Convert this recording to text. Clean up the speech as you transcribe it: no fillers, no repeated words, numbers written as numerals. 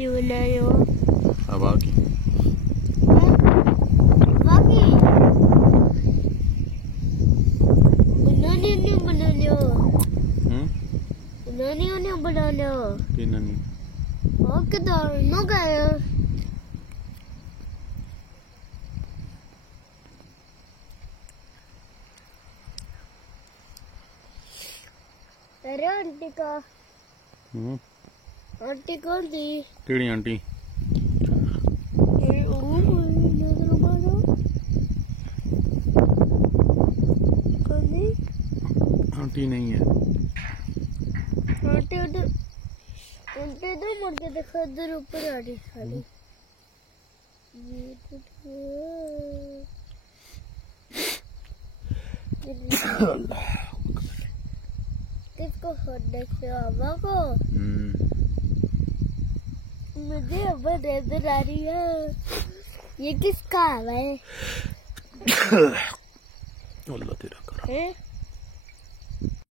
रोटी बनाए हो? अब आगे बना लो ओके तो नो गए अरे आंटी का आंटी कौन थी? केड़ी आंटी? आंटी नहीं है आंटी उधर आंटी तो मर के देखो उधर ऊपर आ रही खाली ये किसको होने से हवा को मुझे हवा नजर आ रही है ये किसका हवा है? अल्लाह तेरा करा है